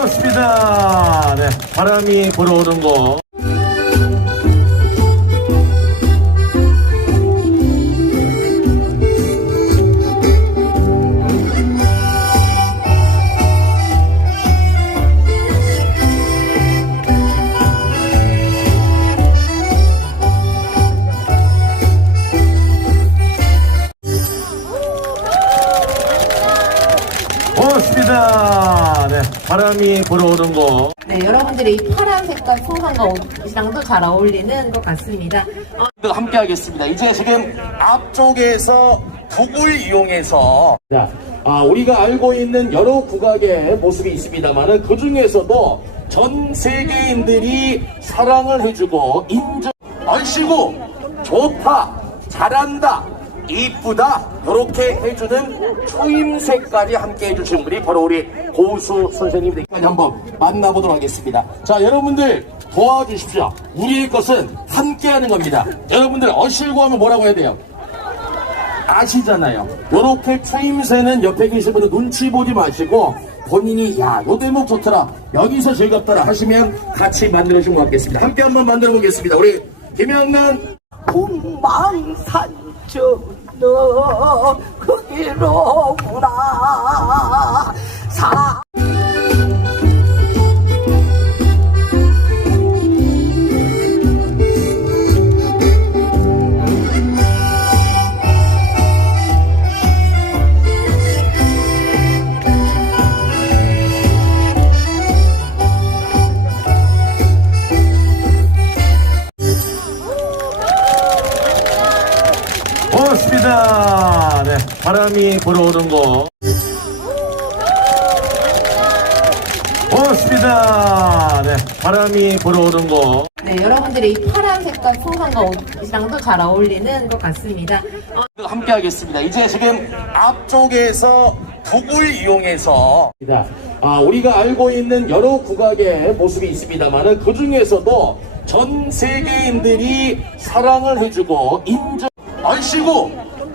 고맙습니다. 네, 바람이 불어오는 곳. 바람이 불어오는 곳. 네, 여러분들의 이 파란 색깔 풍선과 옷이랑도 잘 어울리는 것 같습니다. 어, 함께 하겠습니다. 이제 지금 앞쪽에서 북을 이용해서 자, 아, 우리가 알고 있는 여러 국악의 모습이 있습니다만은 그 중에서도 전 세계인들이 사랑을 해주고 인정 얼씨구 좋다 잘한다 이쁘다 이렇게 해주는 초임새까지 함께 해주신 분이 바로 우리 고수 선생님들까지 한번 만나보도록 하겠습니다. 자 여러분들 도와주십시오. 우리의 것은 함께하는 겁니다. 여러분들 얼씨구 하면 뭐라고 해야 돼요? 아시잖아요. 요렇게 초임새는 옆에 계신 분들 눈치 보지 마시고 본인이 야, 요 대목 좋더라. 여기서 즐겁더라 하시면 같이 만들어주시면 고맙겠습니다. 함께 한번 만들어 보겠습니다. 우리 김영란 군망산 천너 거기로구나 고맙습니다. 네, 바람이 불어오는 곳. 고맙습니다. 네, 바람이 불어오는 곳. 네, 여러분들의 이 파란 색깔 풍선과 옷이랑도 잘 어울리는 것 같습니다. 어, 함께 하겠습니다. 이제 지금 앞쪽에서 북을 이용해서 자, 아, 우리가 알고 있는 여러 국악의 모습이 있습니다만은 그 중에서도 전 세계인들이 사랑을 해주고 인정 얼씨구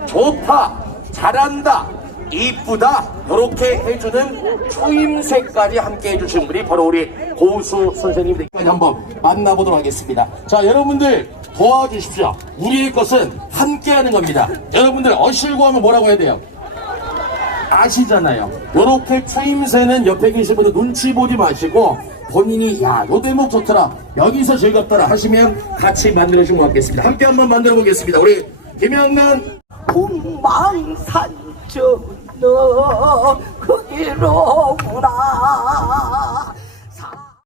좋다 잘한다 이쁘다 이렇게 해주는 초임새까지 함께 해주신 분이 바로 우리 고수 선생님들까지 한번 만나보도록 하겠습니다. 자 여러분들 도와주십시오. 우리의 것은 함께하는 겁니다. 여러분들 얼씨구 하면 뭐라고 해야 돼요? 아시잖아요. 요렇게 초임새는 옆에 계신 분들 눈치 보지 마시고 본인이 야, 요 대목 좋더라. 여기서 즐겁더라 하시면 같이 만들어주시면 고맙겠습니다. 함께 한번 만들어 보겠습니다. 우리 김영란 북망산 전너 거기로 오라